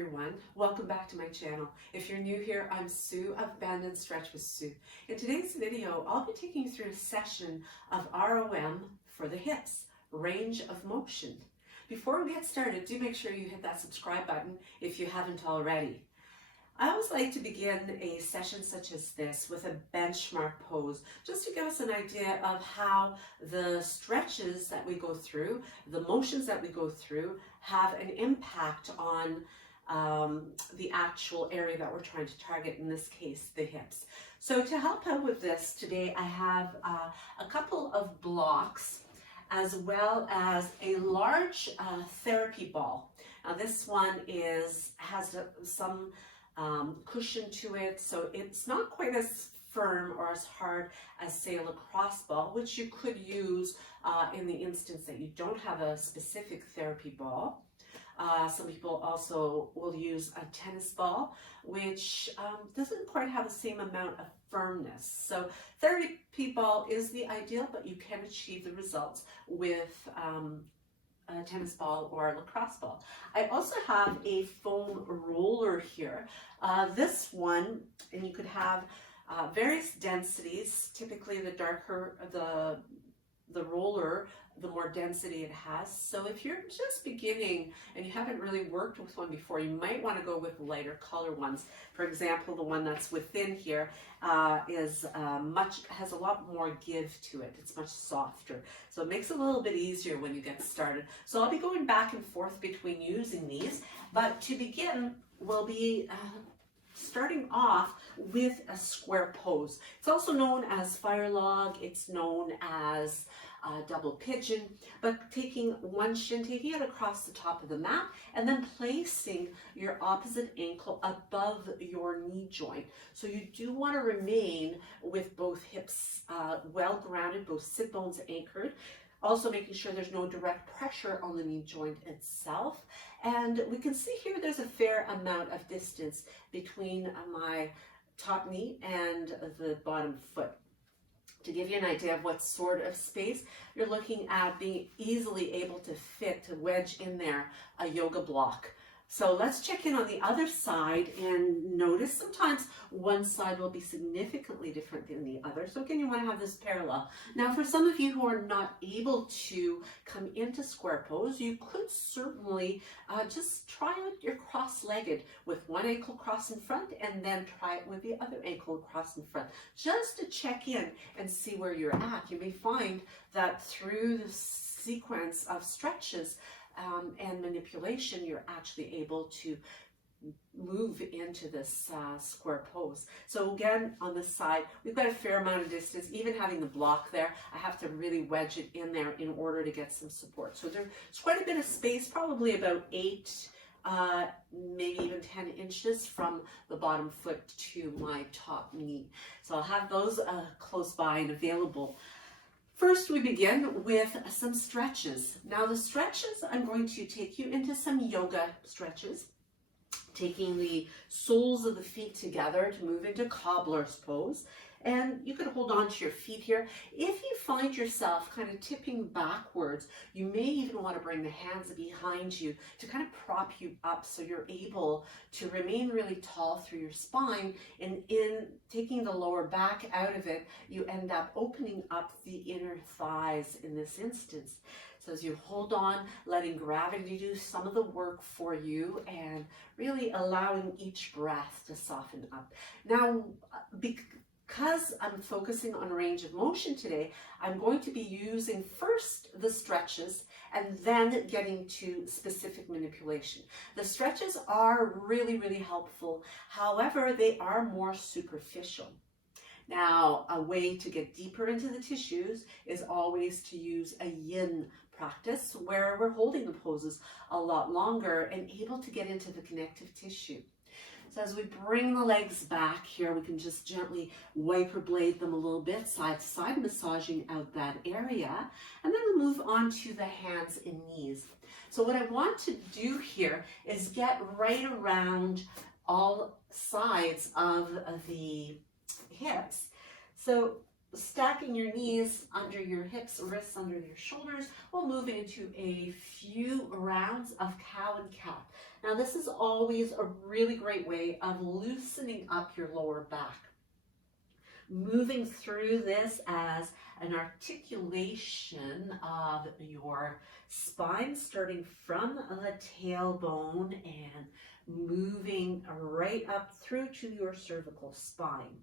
everyone, welcome back to my channel. If you're new here, I'm Sue of Bendnstretch with Sue. In today's video, I'll be taking you through a session of ROM for the hips, range of motion. Before we get started, do make sure you hit that subscribe button if you haven't already. I always like to begin a session such as this with a benchmark pose, just to give us an idea of how the stretches that we go through, the motions that we go through, have an impact on the actual area that we're trying to target, in this case, the hips. So to help out with this today, I have a couple of blocks as well as a large therapy ball. Now this one has some cushion to it, so it's not quite as firm or as hard as, say, a lacrosse ball, which you could use in the instance that you don't have a specific therapy ball. Some people also will use a tennis ball, which doesn't quite have the same amount of firmness. So therapy ball is the ideal, but you can achieve the results with a tennis ball or a lacrosse ball. I also have a foam roller here. This one, and you could have various densities. Typically the darker the roller, the more density it has. So if you're just beginning and you haven't really worked with one before, you might want to go with lighter color ones. For example, the one that's within here has a lot more give to it. It's much softer. So it makes it a little bit easier when you get started. So I'll be going back and forth between using these, but to begin, we'll be starting off with a square pose. It's also known as fire log. It's known as double pigeon, but taking one shin, taking it across the top of the mat, and then placing your opposite ankle above your knee joint. So you do want to remain with both hips well grounded, both sit bones anchored. Also making sure there's no direct pressure on the knee joint itself. And we can see here there's a fair amount of distance between my top knee and the bottom foot. To give you an idea of what sort of space, you're looking at being easily able to fit, to wedge in there a yoga block. So let's check in on the other side and notice sometimes one side will be significantly different than the other. So again, you want to have this parallel. Now for some of you who are not able to come into square pose, you could certainly just try out your cross-legged with one ankle crossed in front, and then try it with the other ankle crossed in front, just to check in and see where you're at. You may find that through the sequence of stretches and manipulation, you're actually able to move into this square pose. So again, on this side, we've got a fair amount of distance. Even having the block there, I have to really wedge it in there in order to get some support. So there's quite a bit of space, probably about 8, maybe even 10 inches from the bottom foot to my top knee. So I'll have those close by and available. First, we begin with some stretches. Now the stretches, I'm going to take you into some yoga stretches, taking the soles of the feet together to move into cobbler's pose. And you can hold on to your feet here. If you find yourself kind of tipping backwards, you may even want to bring the hands behind you to kind of prop you up so you're able to remain really tall through your spine. And in taking the lower back out of it, you end up opening up the inner thighs in this instance. So as you hold on, letting gravity do some of the work for you and really allowing each breath to soften up. Now, because I'm focusing on range of motion today, I'm going to be using first the stretches and then getting to specific manipulation. The stretches are really, really helpful. However, they are more superficial. Now, a way to get deeper into the tissues is always to use a yin practice, where we're holding the poses a lot longer and able to get into the connective tissue. So as we bring the legs back here, we can just gently wipe or blade them a little bit, side to side, massaging out that area. And then we'll move on to the hands and knees. So what I want to do here is get right around all sides of the hips. So stacking your knees under your hips, wrists under your shoulders, while moving into a few rounds of cow and cat. Now this is always a really great way of loosening up your lower back. Moving through this as an articulation of your spine, starting from the tailbone and moving right up through to your cervical spine.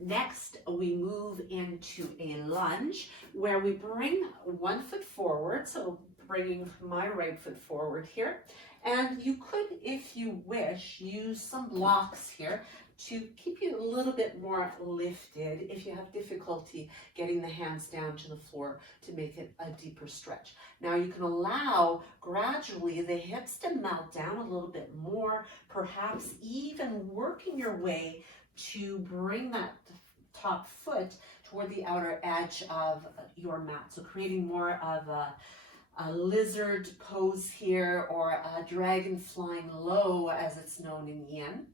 Next, we move into a lunge where we bring one foot forward, so bringing my right foot forward here. And you could, if you wish, use some blocks here to keep you a little bit more lifted if you have difficulty getting the hands down to the floor to make it a deeper stretch. Now you can allow gradually the hips to melt down a little bit more, perhaps even working your way to bring that top foot toward the outer edge of your mat. So creating more of a lizard pose here, or a dragon flying low as it's known in yin.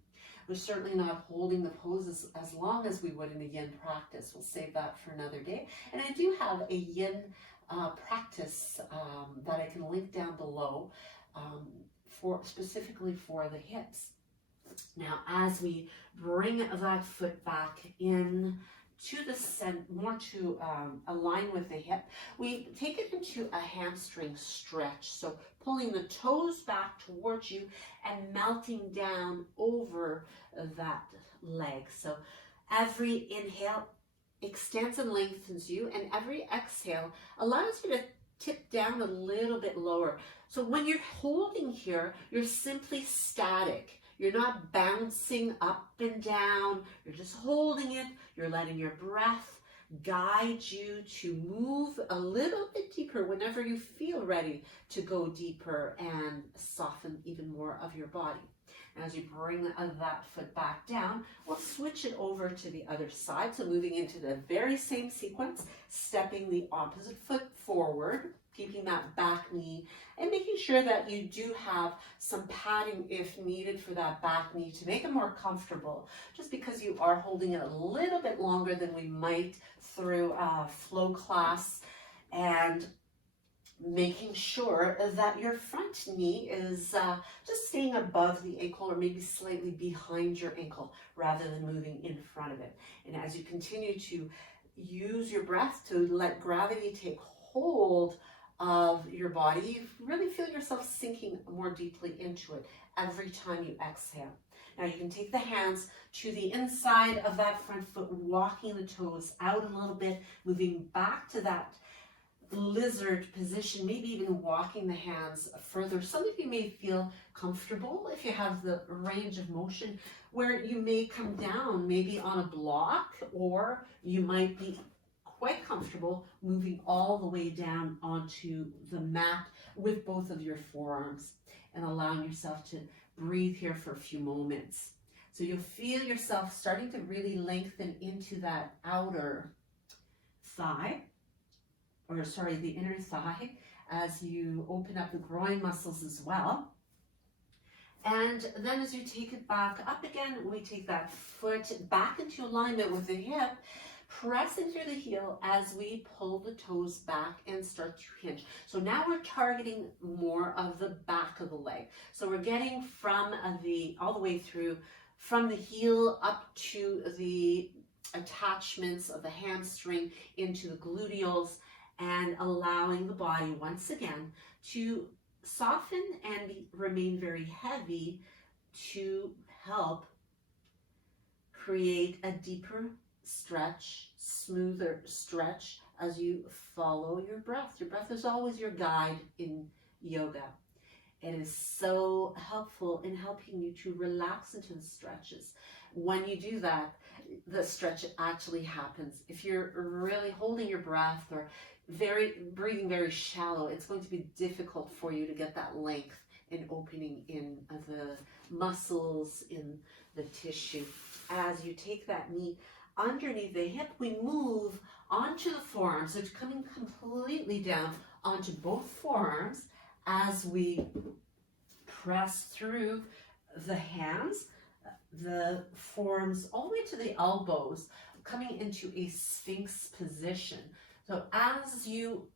We're certainly not holding the poses as long as we would in a yin practice. We'll save that for another day. And I do have a yin practice that I can link down below specifically for the hips. Now, as we bring that foot back in to the center, more to align with the hip, we take it into a hamstring stretch. So pulling the toes back towards you and melting down over that leg. So every inhale extends and lengthens you, and every exhale allows you to tip down a little bit lower. So when you're holding here, you're simply static. You're not bouncing up and down. You're just holding it. You're letting your breath guide you to move a little bit deeper whenever you feel ready to go deeper and soften even more of your body. And as you bring that foot back down, we'll switch it over to the other side. So moving into the very same sequence, stepping the opposite foot forward, keeping that back knee, and making sure that you do have some padding if needed for that back knee to make it more comfortable, just because you are holding it a little bit longer than we might through a flow class, and making sure that your front knee is just staying above the ankle, or maybe slightly behind your ankle rather than moving in front of it. And as you continue to use your breath to let gravity take hold of your body, you really feel yourself sinking more deeply into it every time you exhale. Now you can take the hands to the inside of that front foot, walking the toes out a little bit, moving back to that lizard position, maybe even walking the hands further. Some of you may feel comfortable if you have the range of motion where you may come down maybe on a block, or you might be quite comfortable moving all the way down onto the mat with both of your forearms, and allowing yourself to breathe here for a few moments. So you'll feel yourself starting to really lengthen into that outer thigh, or sorry, the inner thigh, as you open up the groin muscles as well. And then as you take it back up again, we take that foot back into alignment with the hip, pressing through the heel as we pull the toes back and start to hinge. So now we're targeting more of the back of the leg. So we're getting from all the way through, from the heel up to the attachments of the hamstring into the gluteals, and allowing the body once again to soften and remain very heavy to help create a deeper stretch, smoother stretch as you follow your breath. Your breath is always your guide in yoga. It is so helpful in helping you to relax into the stretches. When you do that, the stretch actually happens. If you're really holding your breath or breathing very shallow, it's going to be difficult for you to get that length and opening in the muscles, in the tissue. As you take that knee underneath the hip, we move onto the forearms. So it's coming completely down onto both forearms as we press through the hands, the forearms all the way to the elbows, coming into a Sphinx position. So as you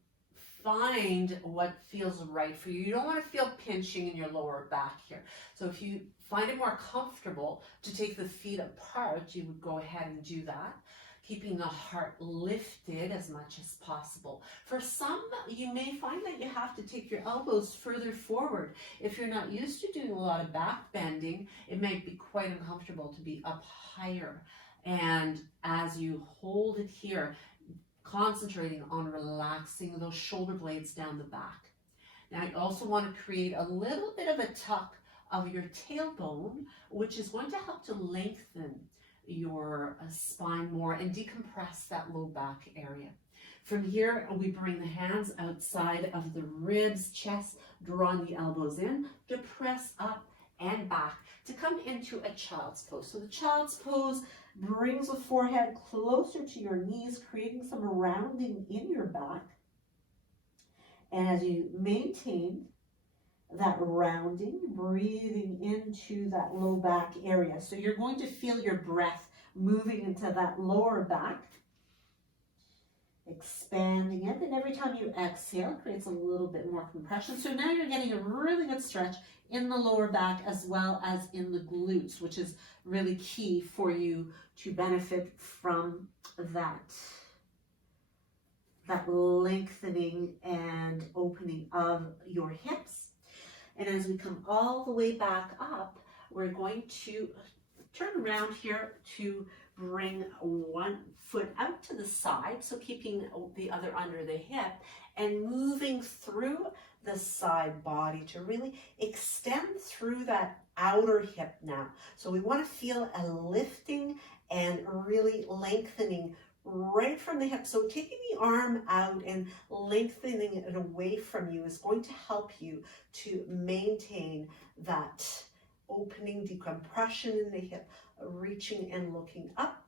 find what feels right for you, you don't want to feel pinching in your lower back here. So if you find it more comfortable to take the feet apart, you would go ahead and do that, keeping the heart lifted as much as possible. For some, you may find that you have to take your elbows further forward. If you're not used to doing a lot of back bending, it might be quite uncomfortable to be up higher. And as you hold it here, concentrating on relaxing those shoulder blades down the back. Now you also want to create a little bit of a tuck of your tailbone, which is going to help to lengthen your spine more and decompress that low back area. From here, we bring the hands outside of the ribs, chest, drawing the elbows in to press up and back to come into a child's pose. So the child's pose brings the forehead closer to your knees, creating some rounding in your back. And as you maintain that rounding, breathing into that low back area. So you're going to feel your breath moving into that lower back, expanding it. And every time you exhale, it creates a little bit more compression. So now you're getting a really good stretch in the lower back as well as in the glutes, which is really key for you to benefit from that lengthening and opening of your hips. And as we come all the way back up, we're going to turn around here to bring one foot out to the side, so keeping the other under the hip and moving through the side body to really extend through that outer hip now. So we want to feel a lifting and really lengthening right from the hip. So taking the arm out and lengthening it away from you is going to help you to maintain that opening, decompression in the hip, reaching and looking up.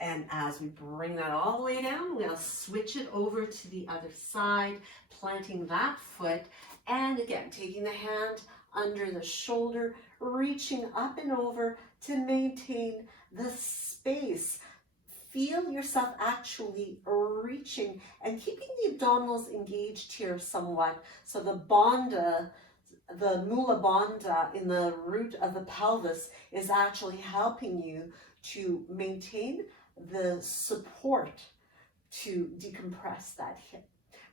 And as we bring that all the way down, we'll switch it over to the other side, planting that foot. And again, taking the hand under the shoulder, reaching up and over to maintain the space. Feel yourself actually reaching and keeping the abdominals engaged here somewhat. So the bandha, the mula bandha in the root of the pelvis is actually helping you to maintain the support to decompress that hip.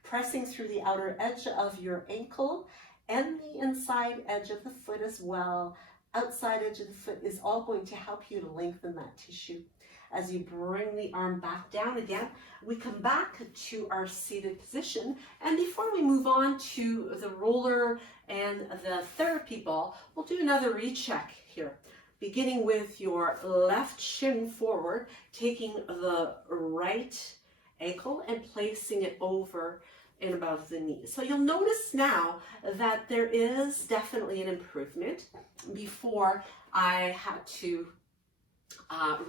Pressing through the outer edge of your ankle and the inside edge of the foot as well. Outside edge of the foot is all going to help you to lengthen that tissue. As you bring the arm back down again, we come back to our seated position. And before we move on to the roller and the therapy ball, we'll do another recheck here. Beginning with your left shin forward, taking the right ankle and placing it over and above the knee. So you'll notice now that there is definitely an improvement. Before I had to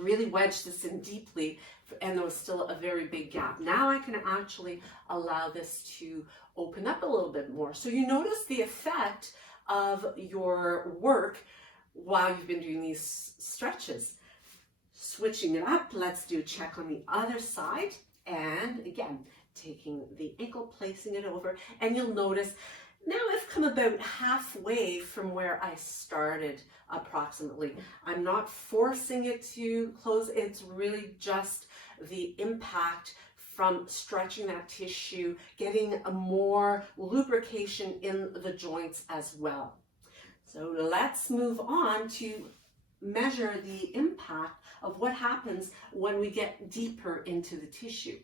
really wedge this in deeply, and there was still a very big gap. Now I can actually allow this to open up a little bit more. So you notice the effect of your work while you've been doing these stretches. Switching it up, let's do a check on the other side. And again, taking the ankle, placing it over, and you'll notice now I've come about halfway from where I started approximately. I'm not forcing it to close. It's really just the impact from stretching that tissue, getting a more lubrication in the joints as well. So let's move on to measure the impact of what happens when we get deeper into the tissue.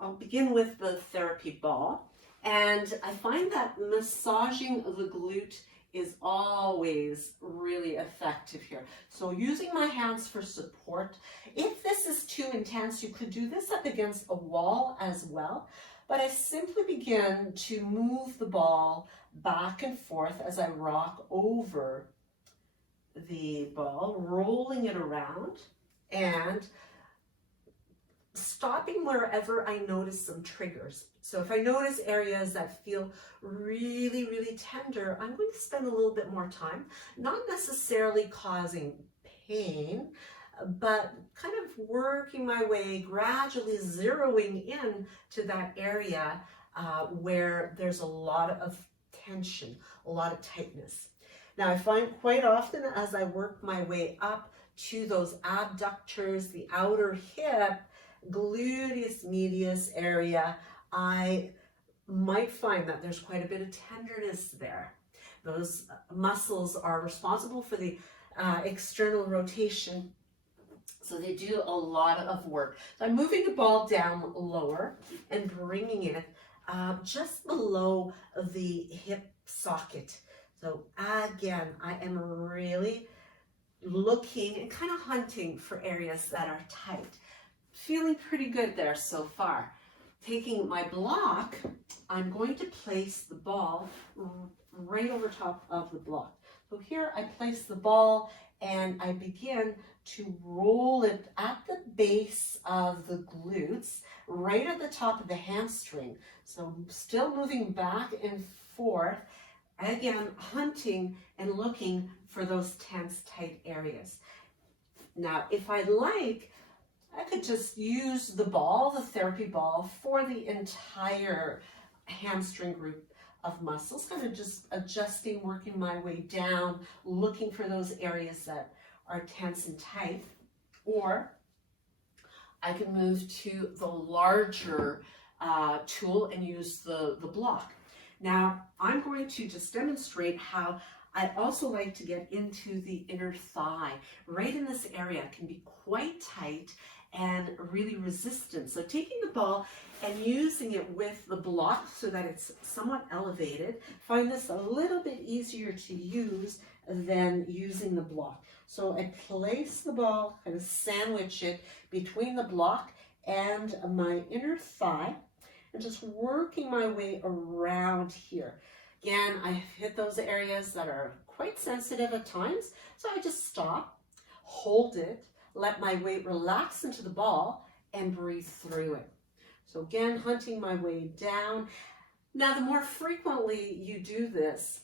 I'll begin with the therapy ball. And I find that massaging the glute is always really effective here. So using my hands for support. If this is too intense, you could do this up against a wall as well. But I simply begin to move the ball back and forth as I rock over the ball, rolling it around and stopping wherever I notice some triggers. So if I notice areas that feel really, really tender, I'm going to spend a little bit more time, not necessarily causing pain, but kind of working my way, gradually zeroing in to that area where there's a lot of tension, a lot of tightness. Now, I find quite often as I work my way up to those abductors, the outer hip, gluteus medius area, I might find that there's quite a bit of tenderness there. Those muscles are responsible for the external rotation, so they do a lot of work. So I'm moving the ball down lower and bringing it just below the hip socket. So again, I am really looking and kind of hunting for areas that are tight. Feeling pretty good there so far. Taking my block, I'm going to place the ball right over top of the block. So here I place the ball and I begin to roll it at the base of the glutes, right at the top of the hamstring. So still moving back and forth, again, hunting and looking for those tense, tight areas. Now, if I like, I could just use the ball, the therapy ball, for the entire hamstring group of muscles, kind of just adjusting, working my way down, looking for those areas that are tense and tight. Or I can move to the larger tool and use the block. Now, I'm going to just demonstrate how I also like to get into the inner thigh. Right in this area can be quite tight and really resistant. So taking the ball and using it with the block so that it's somewhat elevated, find this a little bit easier to use than using the block. So I place the ball, kind of sandwich it between the block and my inner thigh, and just working my way around here. Again, I hit those areas that are quite sensitive at times, so I just stop, hold it, let my weight relax into the ball, and breathe through it. So again, hunting my way down. Now, the more frequently you do this,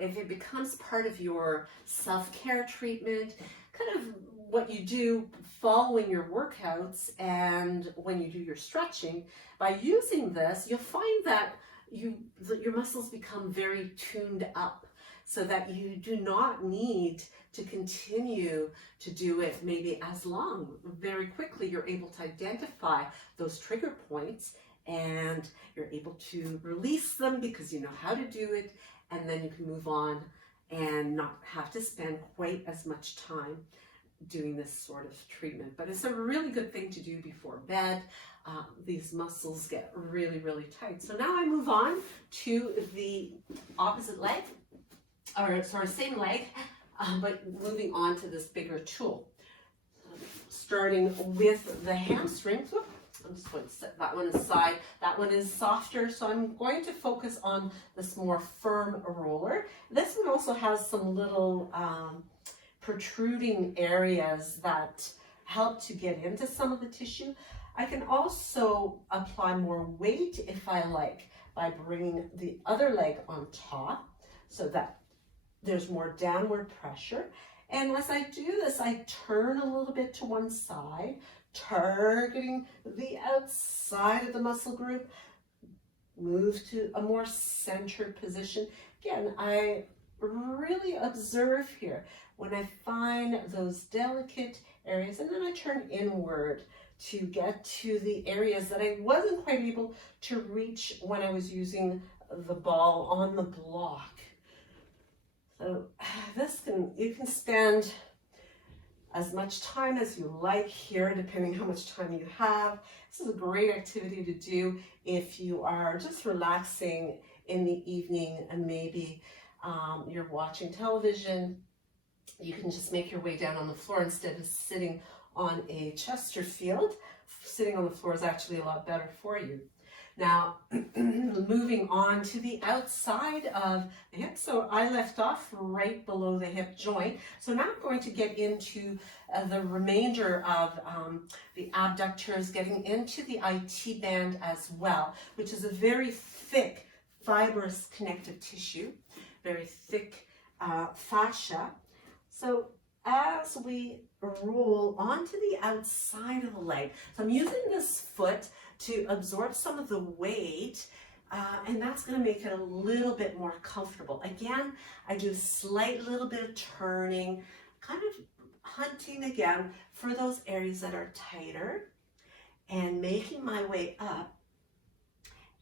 if it becomes part of your self-care treatment, kind of what you do following your workouts and when you do your stretching, by using this, you'll find that your muscles become very tuned up so that you do not need to continue to do it maybe as long. Very quickly, you're able to identify those trigger points and you're able to release them because you know how to do it, and then you can move on and not have to spend quite as much time doing this sort of treatment. But it's a really good thing to do before bed. These muscles get really, really tight. So now I move on to the opposite leg, or sorry, same leg, but moving on to this bigger tool. Starting with the hamstrings. I'm just going to set that one aside. That one is softer, so I'm going to focus on this more firm roller. This one also has some little protruding areas that help to get into some of the tissue. I can also apply more weight if I like by bringing the other leg on top so that there's more downward pressure. And as I do this, I turn a little bit to one side, targeting the outside of the muscle group, move to a more centered position. Again, I really observe here when I find those delicate areas, and then I turn inward to get to the areas that I wasn't quite able to reach when I was using the ball on the block. So you can spend as much time as you like here, depending how much time you have. This is a great activity to do if you are just relaxing in the evening and maybe you're watching television. You can just make your way down on the floor instead of sitting on a Chesterfield. Sitting on the floor is actually a lot better for you. Now, moving on to the outside of the hip. So I left off right below the hip joint. So now I'm going to get into the remainder of the abductors, getting into the IT band as well, which is a very thick, fibrous connective tissue, very thick fascia. So as we roll onto the outside of the leg. So I'm using this foot to absorb some of the weight, and that's going to make it a little bit more comfortable. Again, I do a slight little bit of turning, kind of hunting again for those areas that are tighter, and making my way up.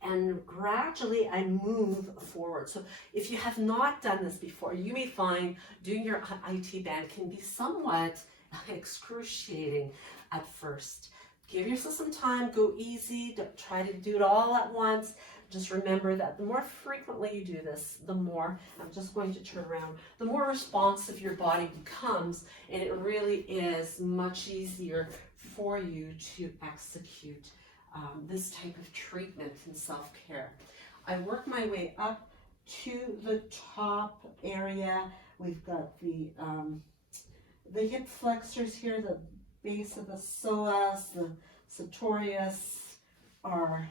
And gradually I move forward. So if you have not done this before, you may find doing your IT band can be somewhat excruciating at first. Give yourself some time, go easy, don't try to do it all at once. Just remember that the more frequently you do this, the more, I'm just going to turn around, the more responsive your body becomes, and it really is much easier for you to execute this type of treatment and self-care. I work my way up to the top area. We've got the hip flexors here, the base of the psoas, the sartorius are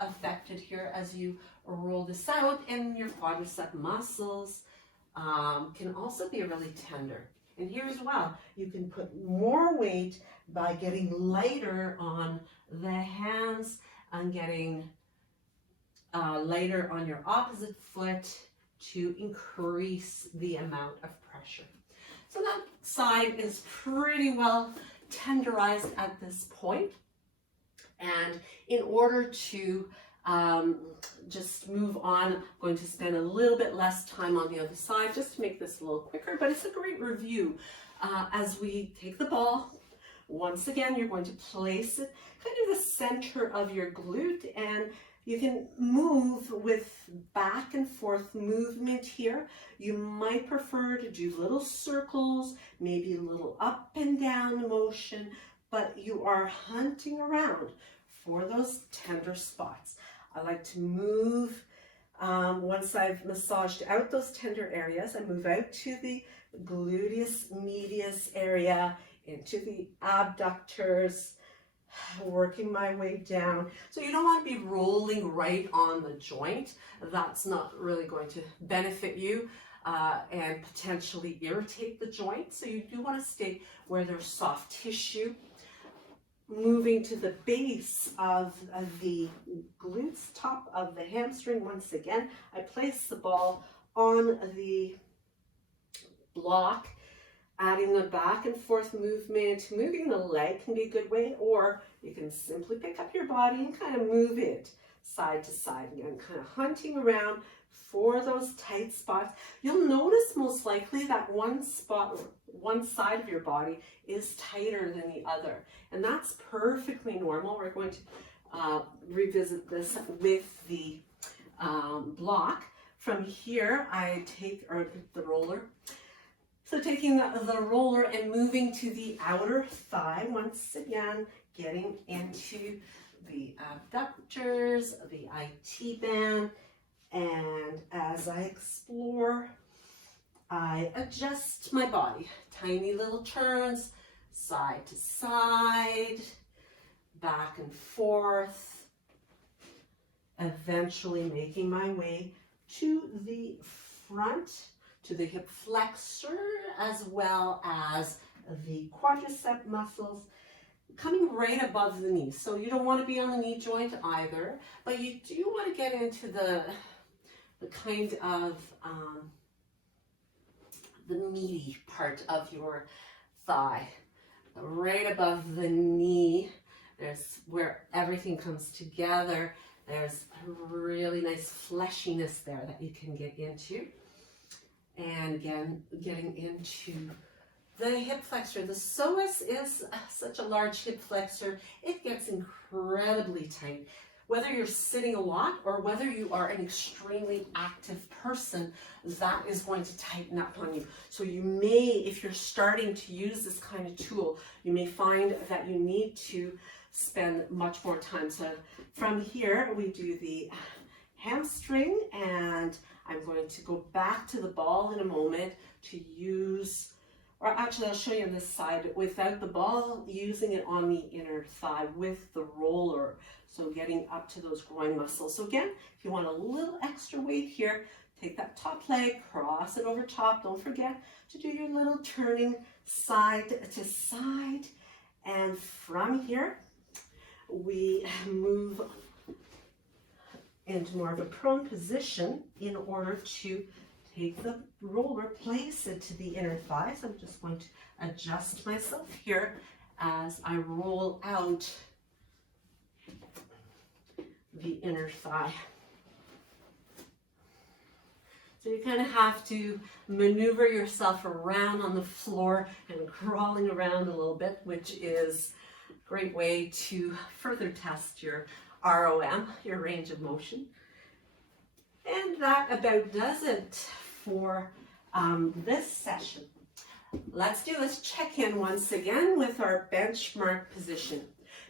affected here as you roll this out, and your quadricep muscles can also be really tender. And here as well, you can put more weight by getting lighter on the hands and getting lighter on your opposite foot to increase the amount of pressure. So that side is pretty well tenderized at this point. And in order to just move on, I'm going to spend a little bit less time on the other side just to make this a little quicker, but it's a great review. As we take the ball, once again, you're going to place it kind of the center of your glute, and you can move with back and forth movement here. You might prefer to do little circles, maybe a little up and down motion, but you are hunting around for those tender spots. I like to move, once I've massaged out those tender areas, I move out to the gluteus medius area, into the abductors, working my way down. So you don't want to be rolling right on the joint. That's not really going to benefit you and potentially irritate the joint. So you do want to stay where there's soft tissue. Moving to the base of the glutes, top of the hamstring. Once again, I place the ball on the block, adding the back and forth movement. Moving the leg can be a good way, or you can simply pick up your body and kind of move it side to side again, kind of hunting around for those tight spots. You'll notice most likely that one spot, one side of your body is tighter than the other, and that's perfectly normal. We're going to revisit this with the block. From here, I take the roller. So taking the roller and moving to the outer thigh, once again, getting into the abductors, the IT band, and as I explore, I adjust my body. Tiny little turns, side to side, back and forth, eventually making my way to the front, to the hip flexor, as well as the quadricep muscles, coming right above the knee. So you don't want to be on the knee joint either, but you do want to get into the kind of the meaty part of your thigh, right above the knee. There's where everything comes together. There's a really nice fleshiness there that you can get into. And again, getting into the hip flexor. The psoas is such a large hip flexor. It gets incredibly tight. Whether you're sitting a lot or whether you are an extremely active person, that is going to tighten up on you. So you may, if you're starting to use this kind of tool, you may find that you need to spend much more time. So from here, we do the hamstring, and I'm going to go back to the ball in a moment to use, or actually I'll show you on this side without the ball, using it on the inner thigh with the roller. So getting up to those groin muscles. So again, if you want a little extra weight here, Take that top leg, cross it over top. Don't forget to do your little turning side to side. And from here, we move into more of a prone position in order to take the roller, place it to the inner thigh. So I'm just going to adjust myself here as I roll out the inner thigh. So you kind of have to maneuver yourself around on the floor and crawling around a little bit, which is a great way to further test your ROM, your range of motion. And that about does it for this session. Let's check-in once again with our benchmark position,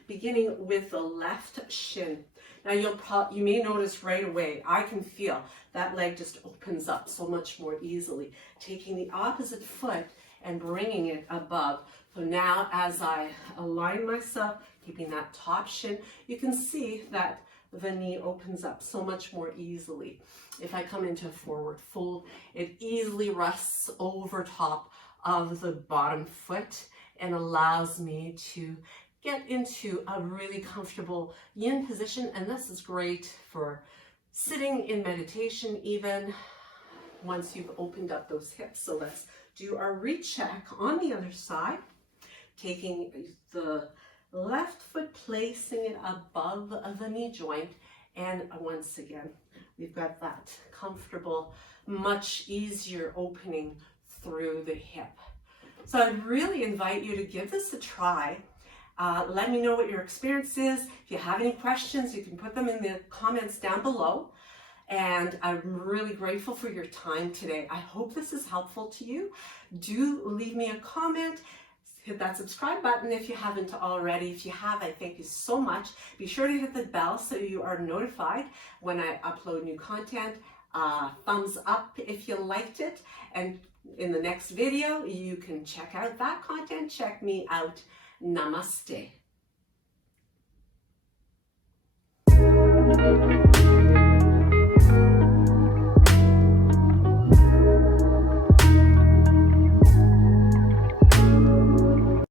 beginning with the left shin. Now you may notice right away, I can feel that leg just opens up so much more easily. Taking the opposite foot and bringing it above. So now as I align myself, keeping that top shin, you can see that the knee opens up so much more easily. If I come into a forward fold, it easily rests over top of the bottom foot and allows me to get into a really comfortable yin position. And this is great for sitting in meditation, even once you've opened up those hips. So let's do our recheck on the other side, taking the left foot, placing it above the knee joint. And once again, we've got that comfortable, much easier opening through the hip. So I'd really invite you to give this a try. Let me know what your experience is. If you have any questions, you can put them in the comments down below. And I'm really grateful for your time today. I hope this is helpful to you. Do leave me a comment. Hit that subscribe button if you haven't already. If you have, I thank you so much. Be sure to hit the bell so you are notified when I upload new content. Thumbs up if you liked it. And in the next video, you can check out that content. Check me out. Namaste.